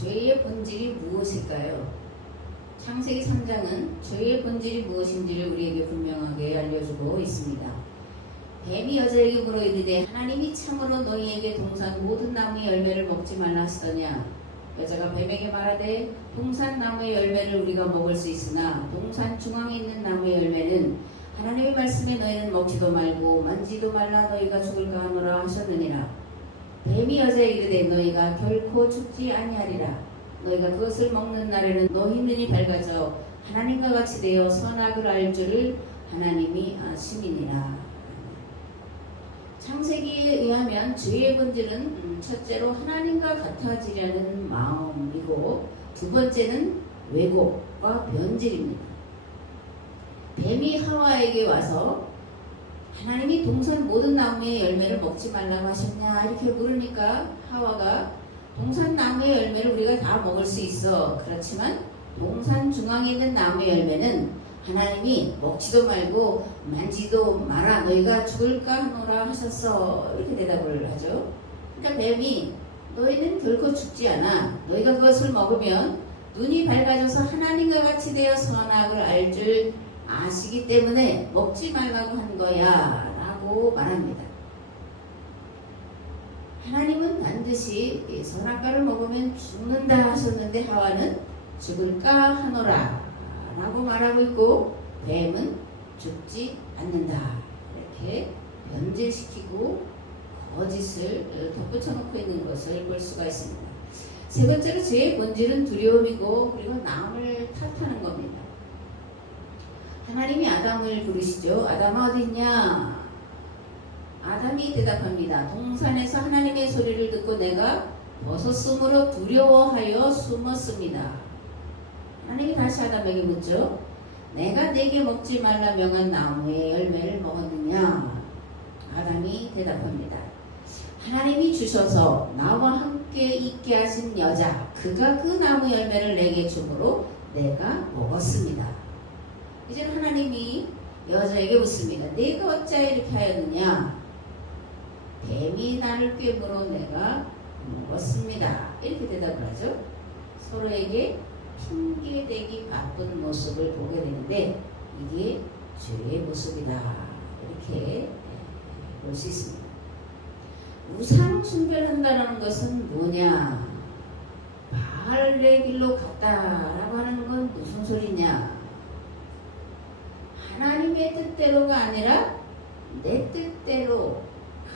죄의 본질이 무엇일까요? 창세기 3장은 죄의 본질이 무엇인지를 우리에게 분명하게 알려주고 있습니다. 뱀이 여자에게 물어 이르되 하나님이 참으로 너희에게 동산 모든 나무의 열매를 먹지 말라 하시더냐. 여자가 뱀에게 말하되 동산 나무의 열매를 우리가 먹을 수 있으나 동산 중앙에 있는 나무의 열매는 하나님의 말씀에 너희는 먹지도 말고 만지도 말라 너희가 죽을까 하노라 하셨느니라. 뱀이 여자에게 이르되 너희가 결코 죽지 아니하리라. 너희가 그것을 먹는 날에는 너희 눈이 밝아져 하나님과 같이 되어 선악을 알 줄을 하나님이 아심이니라. 창세기에 의하면 죄의 본질은 첫째로 하나님과 같아지려는 마음이고 두 번째는 왜곡과 변질입니다. 뱀이 하와에게 와서 하나님이 동산 모든 나무의 열매를 먹지 말라고 하셨냐 이렇게 물으니까 하와가 동산 나무의 열매를 우리가 다 먹을 수 있어. 그렇지만 동산 중앙에 있는 나무의 열매는 하나님이 먹지도 말고 만지도 마라. 너희가 죽을까 하노라 하셨어. 이렇게 대답을 하죠. 그러니까 뱀이 너희는 결코 죽지 않아. 너희가 그것을 먹으면 눈이 밝아져서 하나님과 같이 되어 선악을 알 줄 아시기 때문에 먹지 말라고 한 거야 라고 말합니다. 하나님은 반드시 선악과를 먹으면 죽는다 하셨는데 하와는 죽을까 하노라 라고 말하고 있고 뱀은 죽지 않는다 이렇게 변질시키고 거짓을 덧붙여 놓고 있는 것을 볼 수가 있습니다. 세 번째로 죄의 본질은 두려움이고 그리고 남을 탓하는 겁니다. 하나님이 아담을 부르시죠. 아담아 어디 있냐? 아담이 대답합니다. 동산에서 하나님의 소리를 듣고 내가 벗었으므로 두려워하여 숨었습니다. 하나님이 다시 아담에게 묻죠. 내가 네게 먹지 말라 명한 나무의 열매를 먹었느냐? 아담이 대답합니다. 하나님이 주셔서 나와 함께 있게 하신 여자 그가 그 나무 열매를 내게 주므로 내가 먹었습니다. 이제는 하나님이 여자에게 묻습니다. 네가 어찌 이렇게 하였느냐? 뱀이 나를 꾀물어 내가 먹었습니다. 이렇게 대답을 하죠. 서로에게 핑계대기 바쁜 모습을 보게 되는데 이게 죄의 모습이다. 이렇게 볼 수 있습니다. 우상 숭배한다는 것은 뭐냐? 바알의 길로 갔다라고 하는 건 무슨 소리냐? 하나님의 뜻대로가 아니라 내 뜻대로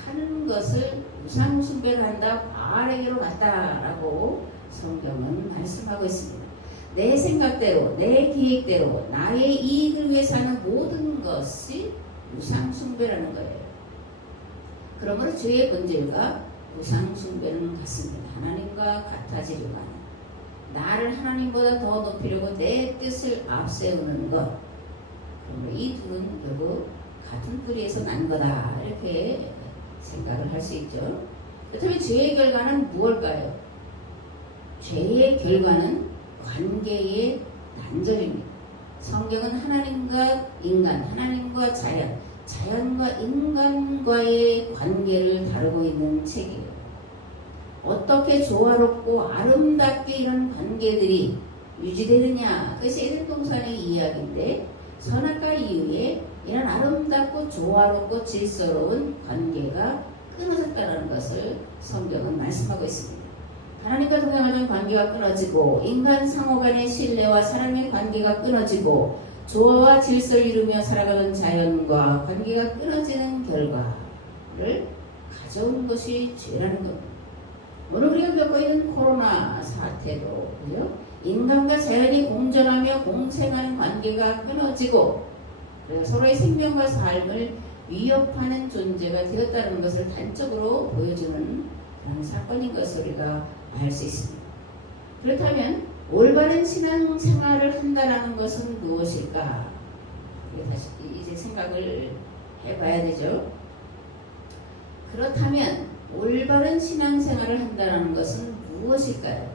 하는 것을 우상 숭배를 한다. 바알에게로 갔다라고 성경은 말씀하고 있습니다. 내 생각대로, 내 계획대로, 나의 이익을 위해서 하는 모든 것이 우상 숭배라는 거예요. 그러므로 죄의 본질과 우상 숭배는 같습니다. 하나님과 같아지려고 하는, 나를 하나님보다 더 높이려고 내 뜻을 앞세우는 것. 그러므로 이 둘은 결국 같은 뿌리에서 난 거다. 이렇게 생각을 할 수 있죠. 그렇다면 죄의 결과는 무엇일까요? 죄의 결과는 관계의 단절입니다. 성경은 하나님과 인간, 하나님과 자연, 자연과 인간과의 관계를 다루고 있는 책이에요. 어떻게 조화롭고 아름답게 이런 관계들이 유지되느냐, 그것이 에덴 동산의 이야기인데 선악과 이후에 이런 아름답고 조화롭고 질서로운 관계가 끊어졌다는 것을 성경은 말씀하고 있습니다. 하나님과 동행하는 관계가 끊어지고 인간 상호 간의 신뢰와 사람의 관계가 끊어지고 조화와 질서를 이루며 살아가는 자연과 관계가 끊어지는 결과를 가져온 것이 죄라는 겁니다. 오늘 우리가 겪고 있는 코로나 사태도 그죠? 인간과 자연이 공존하며 공생하는 관계가 끊어지고 서로의 생명과 삶을 위협하는 존재가 되었다는 것을 단적으로 보여주는 그런 사건인 것을 우리가 알 수 있습니다. 그렇다면 올바른 신앙생활을 한다는 것은 무엇일까? 다시 이제 생각을 해봐야 되죠. 그렇다면 올바른 신앙생활을 한다는 것은 무엇일까요?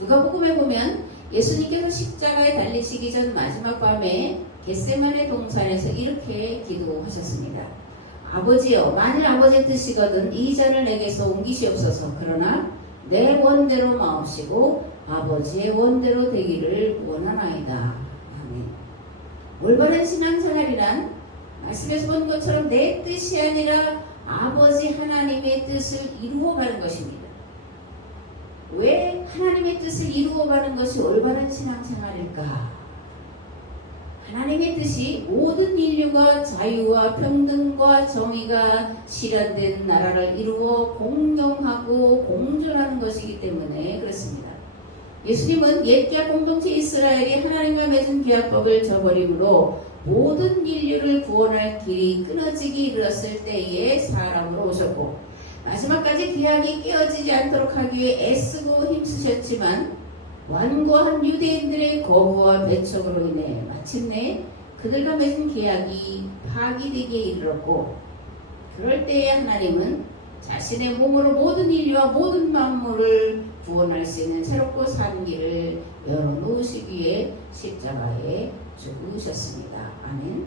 누가복음에 보면 예수님께서 십자가에 달리시기 전 마지막 밤에 겟세마네 동산에서 이렇게 기도하셨습니다. 아버지여, 만일 아버지의 뜻이거든 이 잔을 내게서 옮기시옵소서. 그러나 내 원대로 마옵시고 아버지의 원대로 되기를 원하나이다. 아멘. 올바른 신앙생활이란 말씀에서 본 것처럼 내 뜻이 아니라 아버지 하나님의 뜻을 이루어가는 것입니다. 왜 하나님의 뜻을 이루어가는 것이 올바른 신앙생활일까? 하나님의 뜻이 모든 인류가 자유와 평등과 정의가 실현된 나라를 이루어 공영하고 공존하는 것이기 때문에 그렇습니다. 예수님은 옛계약 공동체 이스라엘이 하나님과 맺은 계약법을 저버림으로 모든 인류를 구원할 길이 끊어지기 이르렀을 때에 사람으로 오셨고 마지막까지 계약이 깨어지지 않도록 하기 위해 애쓰고 힘쓰셨지만 완고한 유대인들의 거부와 배척으로 인해 마침내 그들과 맺은 계약이 파기되기에 이르렀고 그럴 때에 하나님은 자신의 몸으로 모든 인류와 모든 만물을 구원할 수 있는 새롭고 산 길을 열어놓으시기 위해 십자가에 죽으셨습니다. 아멘.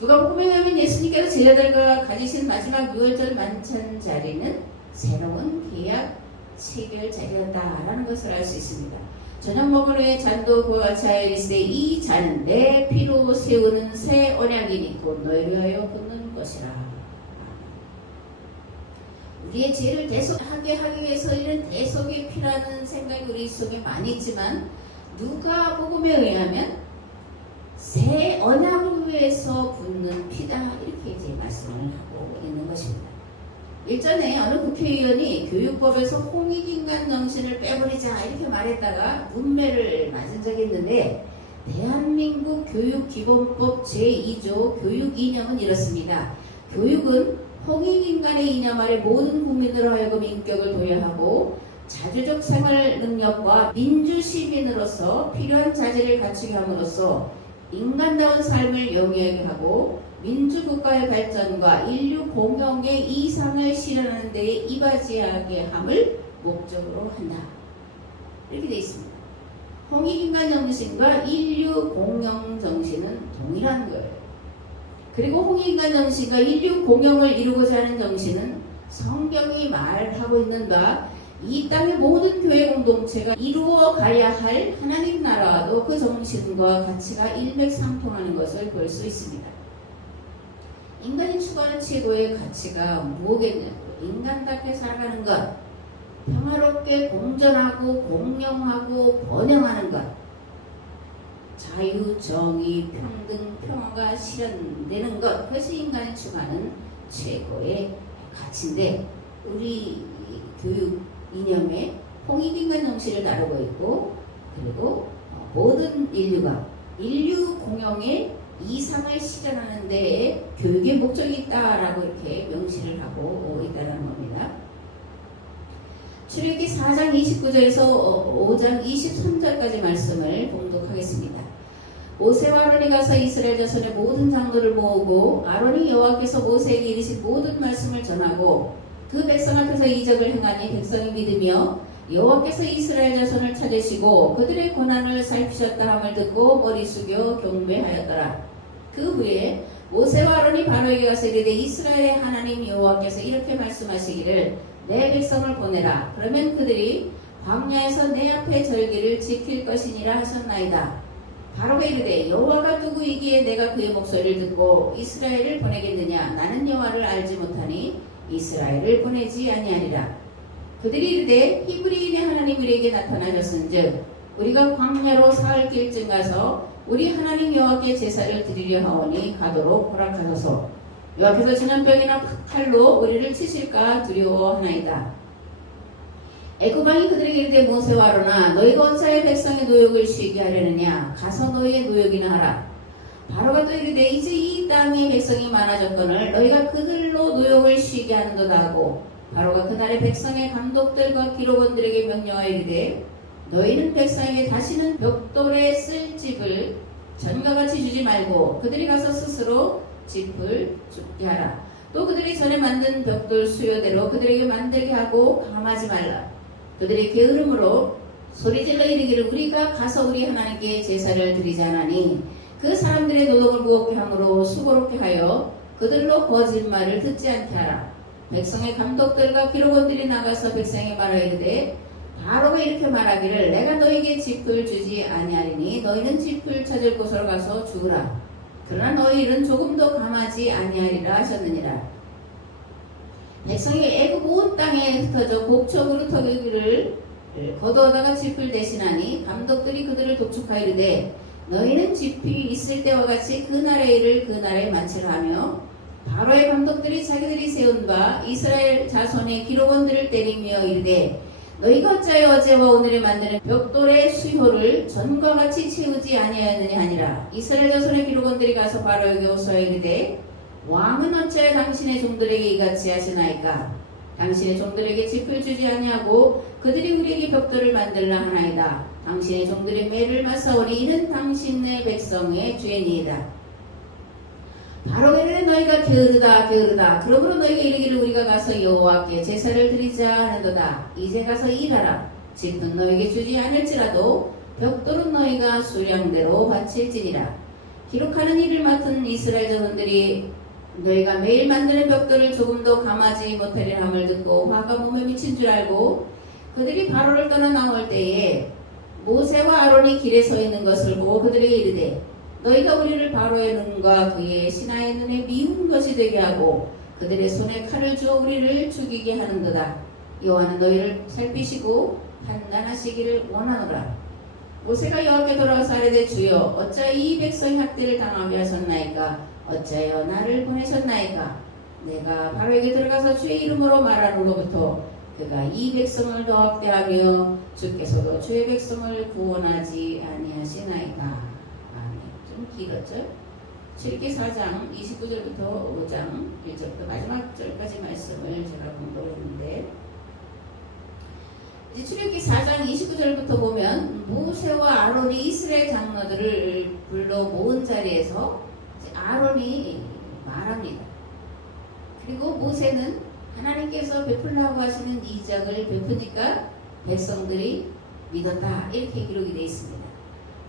누가복음에 가면 예수님께서 제자들과 가지신 마지막 유월절 만찬 자리는 새로운 계약 체결 자리였다라는 것을 알 수 있습니다. 저녁 먹은 후에 잔도 그와 같이 하여 이르시되 이 잔은 내 피로 세우는 새 언약이니 곧 너희를 위하여 붓는 것이라. 우리의 죄를 대속하게 하기 위해서 이런 대속의 피라는 생각이 우리 속에 많이 있지만 누가복음에 의하면 새 언약을 위해서 붓는 피다 이렇게 이제 말씀을 하고 있는 것입니다. 일전에 어느 국회의원이 교육법에서 홍익인간 정신을 빼버리자 이렇게 말했다가 문매를 맞은 적이 있는데 대한민국 교육기본법 제2조 교육 이념은 이렇습니다. 교육은 홍익인간의 이념 아래 모든 국민으로 하여금 인격을 도야하고 자주적 생활 능력과 민주시민으로서 필요한 자질을 갖추게 함으로써 인간다운 삶을 영위하게 하고 민주국가의 발전과 인류 공영의 이상을 실현하는 데에 이바지하게 함을 목적으로 한다. 이렇게 되어 있습니다. 홍익인간 정신과 인류 공영 정신은 동일한 거예요. 그리고 홍익인간 정신과 인류 공영을 이루고자 하는 정신은 성경이 말하고 있는 바 이 땅의 모든 교회 공동체가 이루어 가야 할 하나님 나라와도 그 정신과 가치가 일맥상통하는 것을 볼 수 있습니다. 인간이 추구하는 최고의 가치가 무엇겠냐고 인간답게 살아가는 것, 평화롭게 공존하고 공영하고 번영하는 것, 자유, 정의, 평등, 평화가 실현되는 것, 그것이 인간이 추구하는 최고의 가치인데 우리 교육 이념에 홍익인간 정신을 다루고 있고 그리고 모든 인류가 인류 공영의 이상을 실현하는 데에 교육의 목적이 있다라고 이렇게 명시를 하고 있다는 겁니다. 출애굽기 4장 29절에서 5장 23절까지 말씀을 봉독하겠습니다. 모세와 아론이 가서 이스라엘 자손의 모든 장로를 모으고 아론이 여호와께서 모세에게 이르신 모든 말씀을 전하고 그 백성 앞에서 이적을 행하니 백성이 믿으며 여호와께서 이스라엘 자손을 찾으시고 그들의 고난을 살피셨다 함을 듣고 머리 숙여 경배하였더라. 그 후에 모세와 아론이 바로에게 가서 이르되 이스라엘의 하나님 여호와께서 이렇게 말씀하시기를 내 백성을 보내라. 그러면 그들이 광야에서 내 앞에 절기를 지킬 것이니라 하셨나이다. 바로가 이르되 여호와가 누구이기에 내가 그의 목소리를 듣고 이스라엘을 보내겠느냐. 나는 여호와를 알지 못하니 이스라엘을 보내지 아니하리라. 그들이 이르되 히브리인의 하나님 우리에게 나타나셨은즉 우리가 광야로 사흘길쯤 가서 우리 하나님 여호와께 제사를 드리려 하오니 가도록 허락하소서. 여호와께서 전염병이나 칼로 우리를 치실까 두려워하나이다. 애굽왕이 그들에게 이르되 모세와 아론아 너희가 어찌하여 백성의 노역을 쉬게 하려느냐. 가서 너희의 노역이나 하라. 바로가 또 이르되 이제 이 땅에 백성이 많아졌거늘 너희가 그들로 노역을 쉬게 하는도다 하고 바로가 그날의 백성의 감독들과 기록원들에게 명령하여 이르되 너희는 백성에게 다시는 벽돌에 쓸 집을 전과 같이 주지 말고 그들이 가서 스스로 집을 줍게 하라. 또 그들이 전에 만든 벽돌 수요대로 그들에게 만들게 하고 감하지 말라. 그들이 게으름으로 소리질러 이르기를 우리가 가서 우리 하나님께 제사를 드리지 않으니 그 사람들의 노동을 무겁게 함으로 수고롭게 하여 그들로 거짓말을 듣지 않게 하라. 백성의 감독들과 기록원들이 나가서 백성에게 말하기를 바로가 이렇게 말하기를 내가 너에게 짚을 주지 아니하리니 너희는 짚을 찾을 곳으로 가서 주우라. 그러나 너희 일은 조금도 감하지 아니하리라 하셨느니라. 백성이 애굽 온 땅에 흩어져 곡적으로 터기를 거두어다가 짚을 대신하니 감독들이 그들을 독촉하이르되 너희는 짚이 있을 때와 같이 그 나라의 일을 그 나라에 마치라 하며 바로의 감독들이 자기들이 세운 바 이스라엘 자손의 기록원들을 때리며 이르되 너희가 어찌하여 어제와 오늘에 만드는 벽돌의 수효를 전과 같이 채우지 아니하였느냐 하니라. 이스라엘 자손의 기록원들이 가서 바로에게 호소하여 이르되 왕은 어찌하여 당신의 종들에게 이같이 하시나이까. 당신의 종들에게 짚을 주지 아니하고 그들이 우리에게 벽돌을 만들라 하나이다. 당신의 종들의 매를 맞사오니 이는 당신의 백성의 죄니이다. 바로가 이르되 너희가 게으르다 게으르다. 그러므로 너희가 이르기를 우리가 가서 여호와께 제사를 드리자 하는도다. 이제 가서 일하라. 짚은 너희에게 주지 않을지라도 벽돌은 너희가 수량대로 바칠지니라. 기록하는 일을 맡은 이스라엘 자손들이 너희가 매일 만드는 벽돌을 조금도 감하지 못하리라 함을 듣고 화가 몸에 미친 줄 알고 그들이 바로를 떠나 나올 때에 모세와 아론이 길에 서 있는 것을 보고 그들에게 이르되 너희가 우리를 바로의 눈과 그의 신하의 눈에 미운 것이 되게 하고 그들의 손에 칼을 주어 우리를 죽이게 하는도다. 여호와는 너희를 살피시고 판단하시기를 원하노라. 모세가 여호와께 돌아와서 아뢰되 주여 어찌하여 이 백성이 학대를 당하게 하셨나이까. 어찌하여 나를 보내셨나이까. 내가 바로에게 들어가서 주의 이름으로 말하노로부터 그가 이 백성을 더 학대하며 주께서도 주의 백성을 구원하지 아니하시나이까. 좀 길었죠? 출애굽기 4장 29절부터 5장 1절부터 마지막 절까지 말씀을 제가 공부를 했는데 이제 출애굽기 4장 29절부터 보면 모세와 아론이 이스라엘 장로들을 불러 모은 자리에서 아론이 말합니다. 그리고 모세는 하나님께서 베풀라고 하시는 이적을 베푸니까 백성들이 믿었다 이렇게 기록이 되어 있습니다.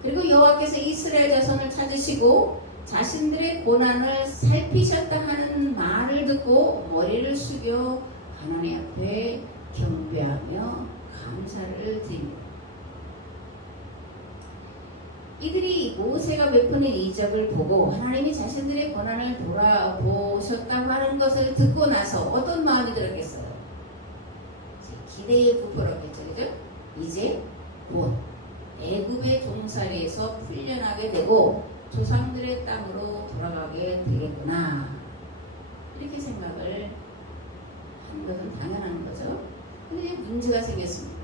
그리고 여호와께서 이스라엘 자손을 찾으시고 자신들의 고난을 살피셨다 하는 말을 듣고 머리를 숙여 하나님 앞에 경배하며 감사를 드립니다. 이들이 모세가 베푸는 이적을 보고 하나님이 자신들의 고난을 돌아보셨다 하는 것을 듣고 나서 어떤 마음이 들었겠어요? 기대에 부풀었겠죠, 그죠? 이제 곧 애굽의 종살이에서 풀려나게 되고 조상들의 땅으로 돌아가게 되겠구나 이렇게 생각을 한 것은 당연한 거죠. 근데 문제가 생겼습니다.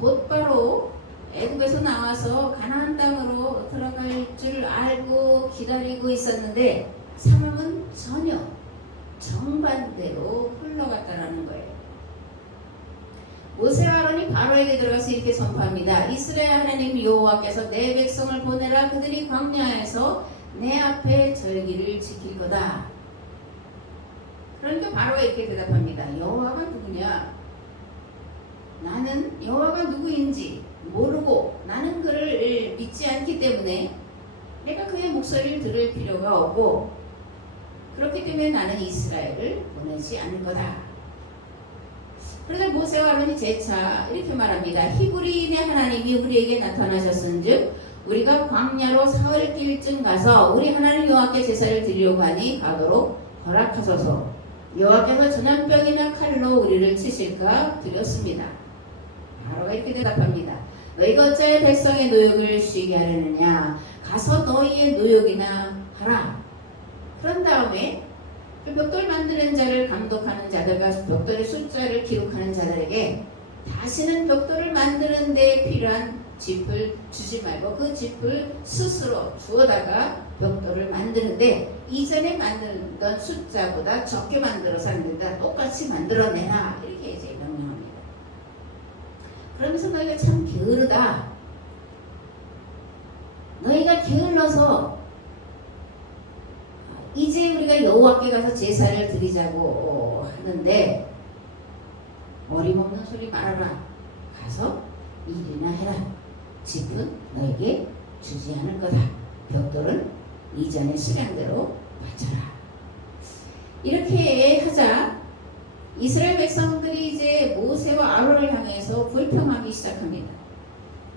곧바로 애굽에서 나와서 가나안 땅으로 들어갈 줄 알고 기다리고 있었는데 상황은 전혀 정반대로 흘러갔다라는 거예요. 모세와 아론이 바로에게 들어가서 이렇게 선포합니다. 이스라엘 하나님 여호와께서 내 백성을 보내라. 그들이 광야에서 내 앞에 절기를 지킬 거다. 그러니까 바로가 이렇게 대답합니다. 여호와가 누구냐? 나는 여호와가 누구인지 모르고 나는 그를 믿지 않기 때문에 내가 그의 목소리를 들을 필요가 없고 그렇기 때문에 나는 이스라엘을 보내지 않을 거다. 그러자 모세와 아론이 재차 이렇게 말합니다. 히브리인의 하나님이 우리에게 나타나셨은즉 우리가 광야로 사흘길쯤 가서 우리 하나님 여호와께 제사를 드리려고 하니 가도록 허락하소서. 여호와께서 전염병이나 칼로 우리를 치실까 두렵습니다. 바로가 이렇게 대답합니다. 너희가 어찌하여 백성의 노역을 쉬게 하려느냐. 가서 너희의 노역이나 하라. 그런 다음에 그 벽돌 만드는 자를 감독하는 자들과 벽돌의 숫자를 기록하는 자들에게 다시는 벽돌을 만드는 데 필요한 짚을 주지 말고 그 짚을 스스로 주워다가 벽돌을 만드는데 이전에 만들던 숫자보다 적게 만들어서 안 된다. 똑같이 만들어내라. 이렇게 이제 명령합니다. 그러면서 너희가 참 게으르다. 너희가 게을러서 이제 우리가 여호와께 가서 제사를 드리자고 하는데 어림없는 소리 말아라. 가서 일이나 해라. 짚은 너에게 주지 않을 거다. 벽돌은 이전의 수량대로 바쳐라. 이렇게 하자 이스라엘 백성들이 이제 모세와 아론을 향해서 불평하기 시작합니다.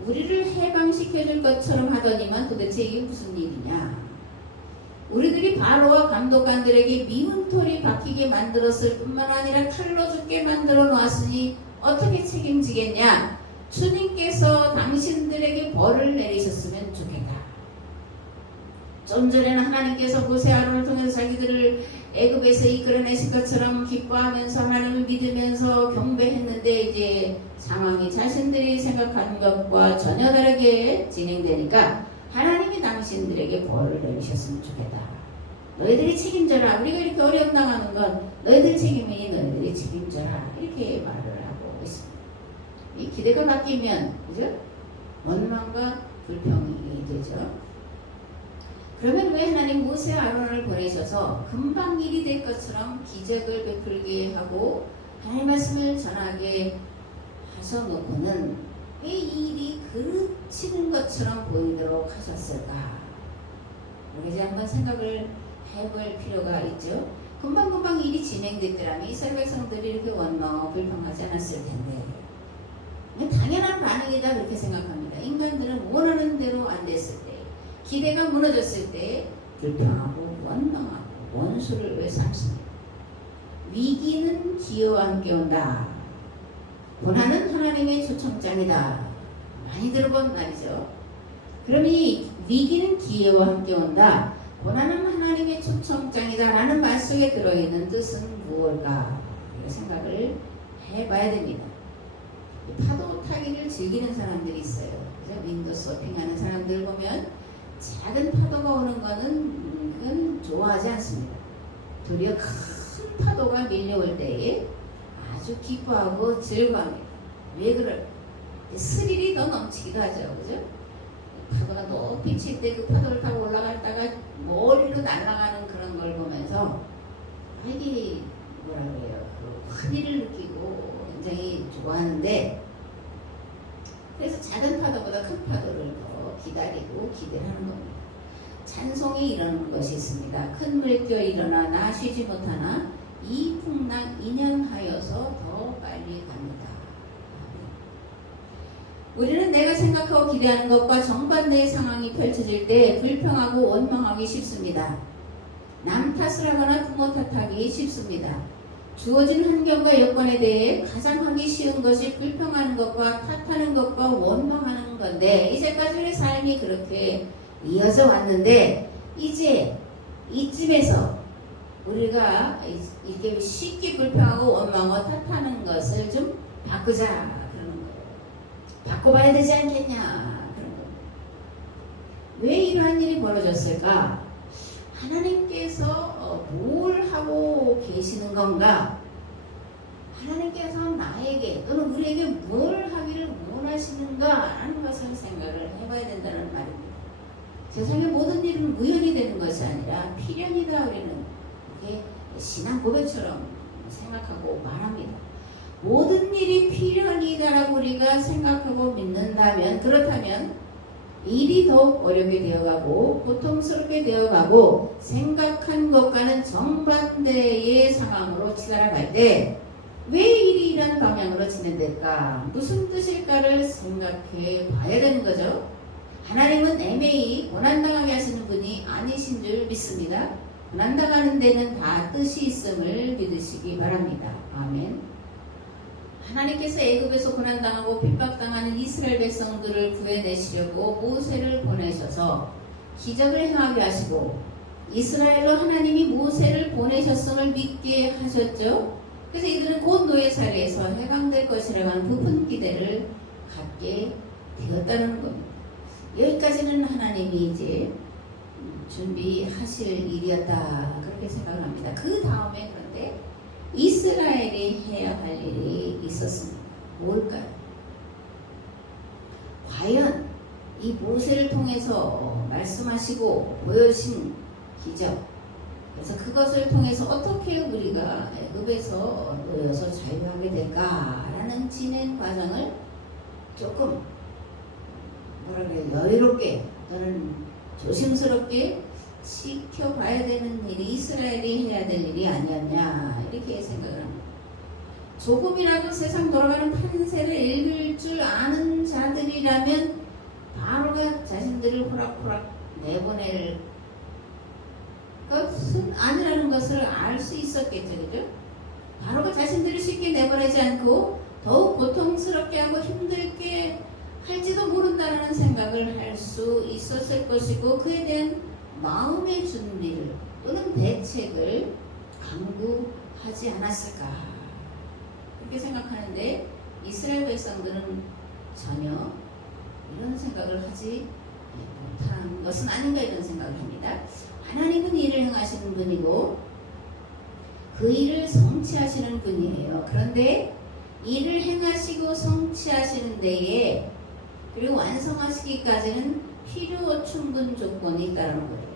우리를 해방시켜줄 것처럼 하더니만 도대체 이게 무슨 일이냐? 우리들이 바로와 감독관들에게 미운 털이 박히게 만들었을 뿐만 아니라 칼로 죽게 만들어 놓았으니 어떻게 책임지겠냐? 주님께서 당신들에게 벌을 내리셨으면 좋겠다. 좀 전에는 하나님께서 모세 아론을 통해서 자기들을 애굽에서 이끌어내신 것처럼 기뻐하면서 하나님을 믿으면서 경배했는데 이제 상황이 자신들이 생각하는 것과 전혀 다르게 진행되니까 하나님이 당신들에게 벌을 내리셨으면 좋겠다. 너희들이 책임져라. 우리가 이렇게 어려움 당하는 건 너희들 책임이니 너희들이 책임져라. 이렇게 말을 하고 있습니다. 이 기대가 바뀌면 그죠? 원망과 불평이 되죠. 그러면 왜 하나님 모세 아론을 보내셔서 금방 일이 될 것처럼 기적을 베풀게 하고 하나님의 말씀을 전하게 하셔놓고는 왜 이 일이 그르치는 것처럼 보이도록 하셨을까? 이제 한번 생각을 해볼 필요가 있죠. 금방금방 일이 진행됐더라면 이스라엘 백성들이 이렇게 원망하고 불평하지 않았을 텐데 당연한 반응이다 그렇게 생각합니다. 인간들은 원하는 대로 안 됐을 때 기대가 무너졌을 때 불평하고 원망하고 원수를 왜 삼습니까? 위기는 기회와 함께 온다. 고난은 하나님의 초청장이다. 많이 들어본 말이죠. 그럼 이 위기는 기회와 함께 온다. 고난은 하나님의 초청장이다 라는 말 속에 들어있는 뜻은 무엇일까? 생각을 해봐야 됩니다. 파도 타기를 즐기는 사람들이 있어요. 윈도 서핑하는 사람들 보면 작은 파도가 오는 거는 그건 좋아하지 않습니다. 도리어 큰 파도가 밀려올 때에 아주 기뻐하고 즐거워합니다. 왜 그럴까? 스릴이 더 넘치기도 하죠. 그죠? 파도가 높이 칠 때 그 파도를 타고 올라갔다가 머리로 날아가는 그런 걸 보면서 이게 뭐라 그래요? 그 환희를 느끼고 굉장히 좋아하는데 그래서 작은 파도보다 큰 파도를 더 기다리고 기대를 하는 겁니다. 찬송이 이런 것이 있습니다. 큰 물결 일어나 나 쉬지 못하나 이 풍랑 인연하여서 더 빨리 갑니다. 우리는 내가 생각하고 기대하는 것과 정반대의 상황이 펼쳐질 때 불평하고 원망하기 쉽습니다. 남 탓을 하거나 부모 탓하기 쉽습니다. 주어진 환경과 여건에 대해 가장 하기 쉬운 것이 불평하는 것과 탓하는 것과 원망하는 건데 이제까지 우리 삶이 그렇게 이어져 왔는데 이제 이쯤에서 우리가 이렇게 쉽게 불평하고 원망하고 탓하는 것을 좀 바꾸자 그러는 거예요. 바꿔봐야 되지 않겠냐 그런 겁니다. 왜 이러한 일이 벌어졌을까? 하나님께서 뭘 하고 계시는 건가? 하나님께서 나에게 또는 우리에게 뭘 하기를 원하시는가 하는 것을 생각을 해봐야 된다는 말입니다. 세상의 모든 일은 우연이 되는 것이 아니라 필연이다 우리는 이렇게 신앙 고백처럼 생각하고 말합니다. 모든 일이 필연이다라고 우리가 생각하고 믿는다면 그렇다면 일이 더욱 어렵게 되어가고 고통스럽게 되어가고 생각한 것과는 정반대의 상황으로 치달아갈 때 왜 일이 이런 방향으로 진행될까? 무슨 뜻일까를 생각해 봐야 되는 거죠. 하나님은 애매히 고난당하게 하시는 분이 아니신 줄 믿습니다. 고난당하는 데는 다 뜻이 있음을 믿으시기 바랍니다. 아멘. 하나님께서 애굽에서 고난당하고 핍박당하는 이스라엘 백성들을 구해내시려고 모세를 보내셔서 기적을 행하게 하시고 이스라엘로 하나님이 모세를 보내셨음을 믿게 하셨죠. 그래서 이들은 곧 노예살이에서 해방될 것이라고 하는 부푼 기대를 갖게 되었다는 겁니다. 여기까지는 하나님이 이제 준비하실 일이었다 그렇게 생각합니다. 그 다음에 그런데 이스라엘이 해야 할 일이 있었습니다. 뭘까요? 과연 이 모세를 통해서 말씀하시고 보여주신 기적, 그래서 그것을 통해서 어떻게 우리가 애굽에서 놓여서 자유하게 될까라는 진행 과정을 조금 뭐라 그래요? 여유롭게 또는 조심스럽게 지켜봐야 되는 일이 이스라엘이 해야 될 일이 아니었냐 이렇게 생각을 합니다. 조금이라도 세상 돌아가는 판세를 읽을 줄 아는 자들이라면 바로가 자신들을 호락호락 내보낼 것은 아니라는 것을 알 수 있었겠죠. 그죠? 바로가 자신들을 쉽게 내보내지 않고 더욱 고통스럽게 하고 힘들게 할지도 모른다는 생각을 할 수 있었을 것이고, 그에 대한 마음의 준비를 또는 대책을 강구하지 않았을까, 그렇게 생각하는데 이스라엘 백성들은 전혀 이런 생각을 하지 못한 것은 아닌가, 이런 생각을 합니다. 하나님은 일을 행하시는 분이고 그 일을 성취하시는 분이에요. 그런데 일을 행하시고 성취하시는 데에, 그리고 완성하시기까지는 필요 충분 조건이 있다는 거예요.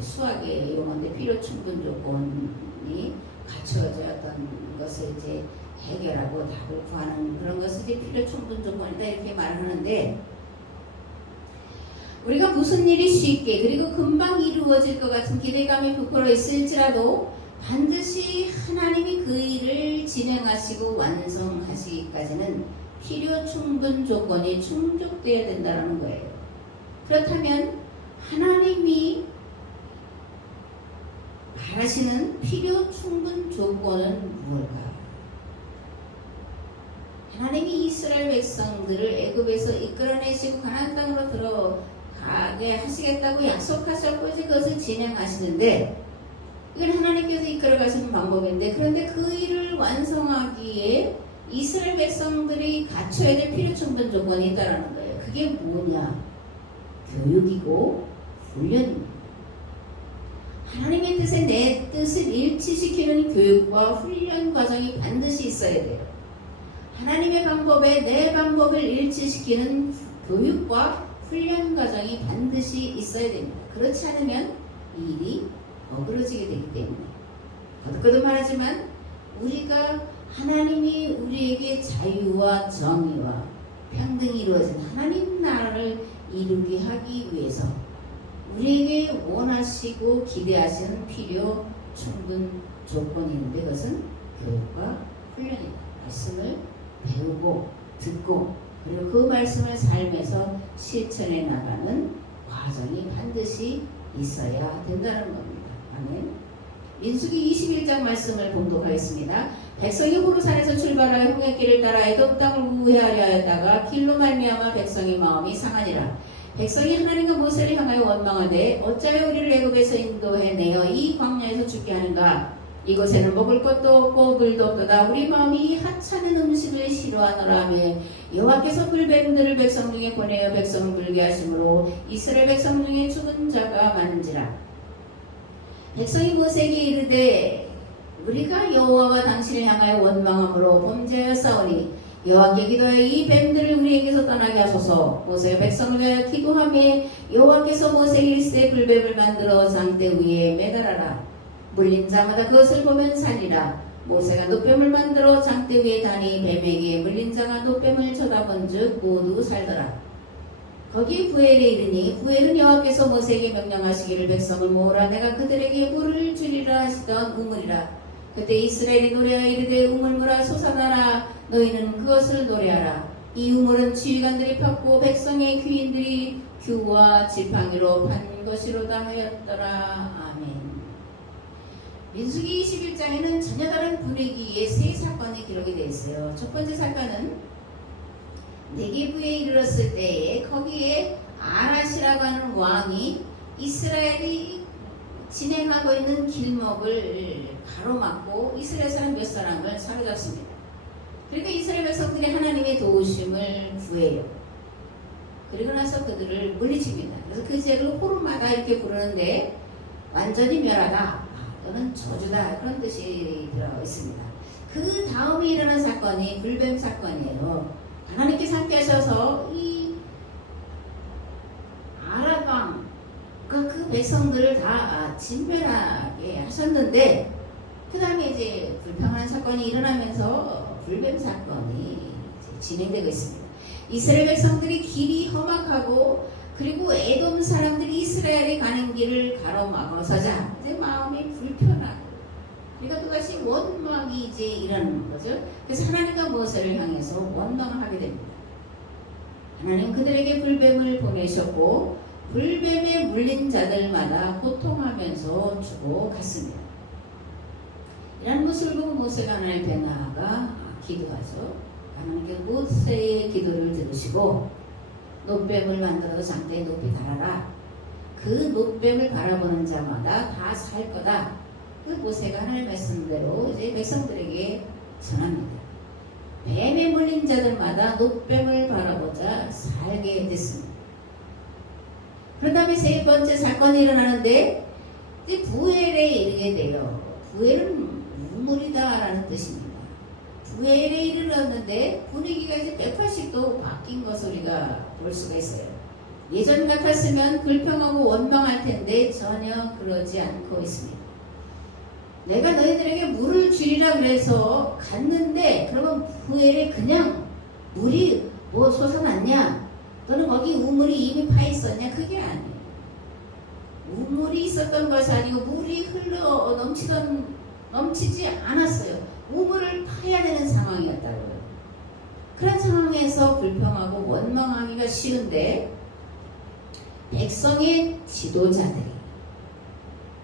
수학의 용어인데 필요 충분 조건이 갖추어져 어떤 것을 이제 해결하고 답을 구하는 그런 것을 이제 필요 충분 조건이다, 이렇게 말을 하는데, 우리가 무슨 일이 쉽게 그리고 금방 이루어질 것 같은 기대감이 부풀어 있을지라도 반드시 하나님이 그 일을 진행하시고 완성하시기까지는 필요 충분 조건이 충족되어야 된다는 거예요. 그렇다면 하나님이 바라시는 필요 충분 조건은 무엇일까? 하나님이 이스라엘 백성들을 애굽에서 이끌어내시고 가나안 땅으로 들어가게 하시겠다고 약속하셨고 이제 그것을 진행하시는데, 이건 하나님께서 이끌어가시는 방법인데, 그런데 그 일을 완성하기에 이스라엘 백성들이 갖춰야 될 필요 충분 조건이 있다는 거예요. 그게 뭐냐? 교육이고 훈련입니다. 하나님의 뜻에 내 뜻을 일치시키는 교육과 훈련 과정이 반드시 있어야 돼요. 하나님의 방법에 내 방법을 일치시키는 교육과 훈련 과정이 반드시 있어야 됩니다. 그렇지 않으면 이 일이 어그러지게 되기 때문에, 거듭거듭 말하지만 우리가 하나님이 우리에게 자유와 정의와 평등이 이루어진 하나님 나라를 이루게 하기 위해서 우리에게 원하시고 기대하시는 필요 충분 조건이 있는데, 그것은 교육과 훈련이다. 말씀을 배우고 듣고 그리고 그 말씀을 삶에서 실천해 나가는 과정이 반드시 있어야 된다는 겁니다. 아멘. 민수기 21장 말씀을 봉독하겠습니다. 백성이 호르산에서 출발하여 홍해길을 따라 에돔 땅을 우회하려 하였다가 길로 말미암아 백성의 마음이 상하니라. 백성이 하나님과 모세를 향하여 원망하되 어찌하여 우리를 애굽에서 인도해내어 이 광야에서 죽게 하는가? 이곳에는 먹을 것도 없고 물도 없도다. 우리 마음이 하찮은 음식을 싫어하노라 하며 여호와께서 불뱀들을 백성 중에 보내어 백성을 물게 하심으로 이스라엘 백성 중에 죽은 자가 많은지라. 백성이 모세에게 이르되 우리가 여호와와 당신을 향하여 원망함으로 범죄하였사오니 여호와께 기도하여 이 뱀들을 우리에게서 떠나게 하소서. 모세가 백성을 위하여 기도하며 여호와께서 모세에게 이르시되 불뱀을 만들어 장대 위에 매달아라. 물린 자마다 그것을 보면 살리라. 모세가 노뱀을 만들어 장대 위에 다니 뱀에게 물린 자가 노뱀을 쳐다본 즉 모두 살더라. 거기 부엘에 이르니 부엘은 여호와께서 모세에게 명령하시기를 백성을 모으라. 내가 그들에게 물을 주리라 하시던 우물이라. 그때 이스라엘이 노래하여 이르되 우물물아 솟아나라. 너희는 그것을 노래하라. 이 우물은 지휘관들이 팠고 백성의 귀인들이 규와 지팡이로 판 것이로다 하였더라. 아멘. 민수기 21장에는 전혀 다른 분위기의 세 사건이 기록이 되어 있어요. 첫 번째 사건은 네게부에 이르렀을 때에 거기에 아라시라고 하는 왕이 이스라엘이 진행하고 있는 길목을 가로막고 이스라엘 사람 몇 사람을 사로잡습니다. 그러니까 이스라엘 백성들이 하나님의 도우심을 구해요. 그리고 나서 그들을 물리칩니다. 그래서 그 죄를 호르마다 이렇게 부르는데 완전히 멸하다 또는 저주다 그런 뜻이 들어 있습니다. 그 다음에 일어난 사건이 불뱀 사건이에요. 하나님께서 함께 하셔서 이 아랍 왕과 그 백성들을 다 진멸하게 하셨는데, 그 다음에 이제 불평하는 사건이 일어나면서 불뱀 사건이 진행되고 있습니다. 이스라엘 백성들이 길이 험악하고 그리고 에돔 사람들이 이스라엘에 가는 길을 가로막아서자 이제 마음이 불편하고 그러니까 그것이 원망이 이제 일어나는 거죠. 그래서 하나님과 모세를 향해서 원망을 하게 됩니다. 하나님 그들에게 불뱀을 보내셨고 불뱀에 물린 자들마다 고통하면서 주고 갔습니다. 이런 모습을 보고 모세가 하나님 앞에 나아가 기도하죠. 하나님께서 모세의 기도를 들으시고 놋뱀을 만들어서 장대에 높이 달아라. 그 놋뱀을 바라보는 자마다 다 살 거다. 그 모세가 하나님 말씀대로 이제 백성들에게 전합니다. 뱀에 물린 자들마다 놋뱀을 바라보자 살게 됐습니다. 그런 다음에 세 번째 사건이 일어나는데 이제 부엘에 이르게 돼요. 부엘은 우물이다라는 뜻입니다. 부엘에 이르렀는데 분위기가 이제 180도 바뀐 것을 우리가 볼 수가 있어요. 예전 같았으면 불평하고 원망할 텐데 전혀 그러지 않고 있습니다. 내가 너희들에게 물을 주리라 그래서 갔는데 그러면 부엘에 그냥 물이 뭐 솟아났냐? 또는 거기 우물이 이미 파 있었냐? 그게 아니에요. 우물이 있었던 것이 아니고 물이 흘러 넘치지 않았어요. 우물을 파야 되는 상황이었다고요. 그런 상황에서 불평하고 원망하기가 쉬운데 백성의 지도자들이,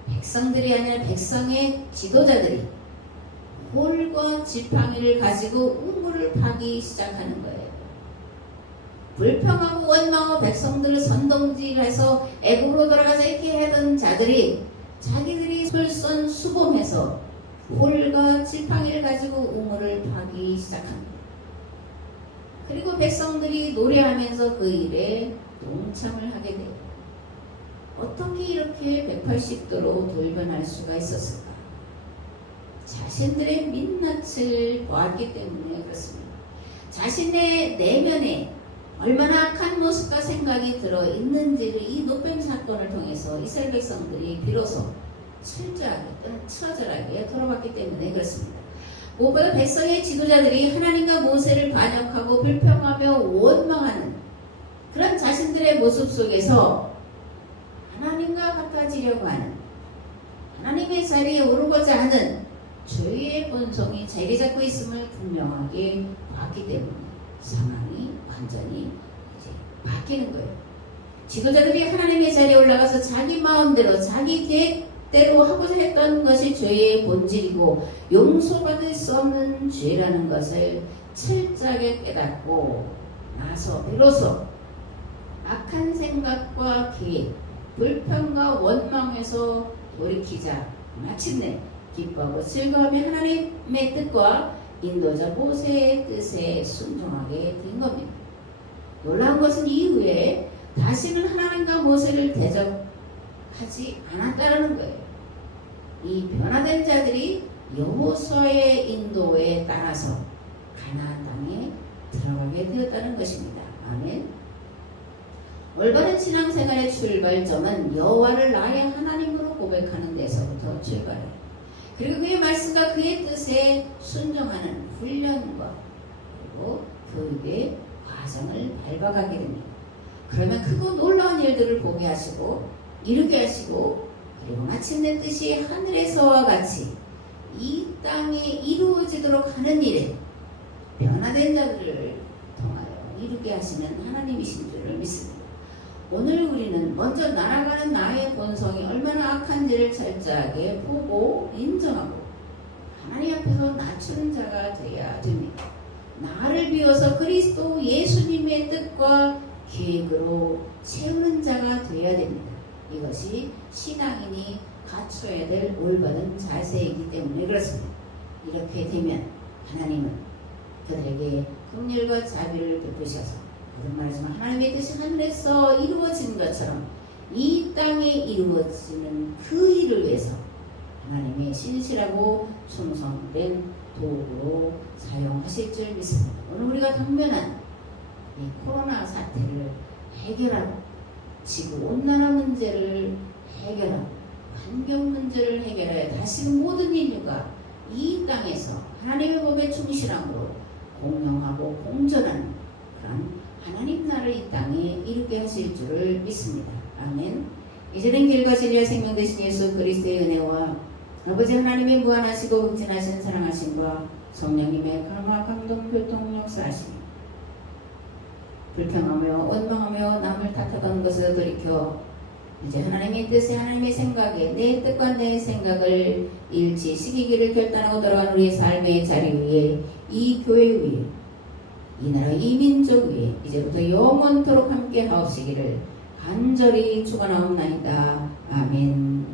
백성들이 아니라 백성의 지도자들이 홀과 지팡이를 가지고 우물을 파기 시작하는 거예요. 불평하고 원망하고 백성들을 선동질해서 애국으로 돌아가서 이렇게 하던 자들이 자기들이 솔선수범해서 홀과 지팡이를 가지고 우물을 파기 시작합니다. 그리고 백성들이 노래하면서 그 일에 동참을 하게 돼요. 어떻게 이렇게 180도로 돌변할 수가 있었을까? 자신들의 민낯을 보았기 때문에 그렇습니다. 자신의 내면에 얼마나 악한 모습과 생각이 들어있는지를 이 놋뱀 사건을 통해서 이스라엘 백성들이 비로소 철저하게 또는 처절하게 돌아봤기 때문에 그렇습니다. 무엇보다 백성의 지도자들이 하나님과 모세를 반역하고 불평하며 원망하는 그런 자신들의 모습 속에서 하나님과 같아지려고 하는 하나님의 자리에 오르고자 하는 죄의 본성이 자리 잡고 있음을 분명하게 봤기 때문에 상황이 완전히 이제 바뀌는 거예요. 지도자들이 하나님의 자리에 올라가서 자기 마음대로 자기 계획대로 하고자 했던 것이 죄의 본질이고 용서받을 수 없는 죄라는 것을 철저하게 깨닫고 나서 비로소 악한 생각과 계획, 불평과 원망에서 돌이키자 마침내 기뻐하고 즐거워하며 하나님의 뜻과 인도자 모세의 뜻에 순종하게 된 겁니다. 놀라운 것은 이후에 다시는 하나님과 모세를 대적하지 않았다는 거예요. 이 변화된 자들이 여호수아의 인도에 따라서 가나안 땅에 들어가게 되었다는 것입니다. 아멘. 올바른 신앙생활의 출발점은 여호와를 나의 하나님으로 고백하는 데서부터 출발해요. 그리고 그의 말씀과 그의 뜻에 순종하는 훈련과 그리고 교육의 과정을 밟아가게 됩니다. 그러면 크고 놀라운 일들을 보게 하시고 이루게 하시고 그리고 마침내 뜻이 하늘에서와 같이 이 땅에 이루어지도록 하는 일에 변화된 자들을 통하여 이루게 하시는 하나님이신 줄을 믿습니다. 오늘 우리는 먼저 날아가는 나의 본성이 얼마나 악한지를 철저하게 보고 인정하고 하나님 앞에서 낮추는 자가 되어야 됩니다. 나를 비워서 그리스도 예수님의 뜻과 계획으로 채우는 자가 되어야 됩니다. 이것이 신앙인이 갖춰야 될 올바른 자세이기 때문에 그렇습니다. 이렇게 되면 하나님은 그들에게 긍휼과 자비를 베푸셔서 거듭 말하지만 하나님의 뜻이 하늘에서 이루어지는 것처럼 이 땅에 이루어지는 그 일을 위해서 하나님의 신실하고 충성된 도구로 사용하실 줄 믿습니다. 오늘 우리가 당면한 이 코로나 사태를 해결하고 지구온난화 문제를 해결하고 환경 문제를 해결해 다시는 모든 인류가 이 땅에서 하나님의 법에 충실함으로 공평하고 공존하는 그런 하나님 나라를 이 땅에 이루게 하실 줄을 믿습니다. 아멘. 이제는 길과 진리와 생명 되신 예수 그리스도의 은혜와 아버지 하나님의 무한하시고 극진하신 사랑하심과 성령님의 감화 감동 교통 역사하심, 불평하며 원망하며 남을 탓하던 것을 돌이켜 이제 하나님의 뜻에 하나님의 생각에 내 뜻과 내 생각을 일치시키기를 결단하고 돌아간 우리의 삶의 자리 위에, 이 교회 위에, 이 나라 이 민족 위에 이제부터 영원토록 함께 하옵시기를 간절히 축원하옵나이다. 아멘.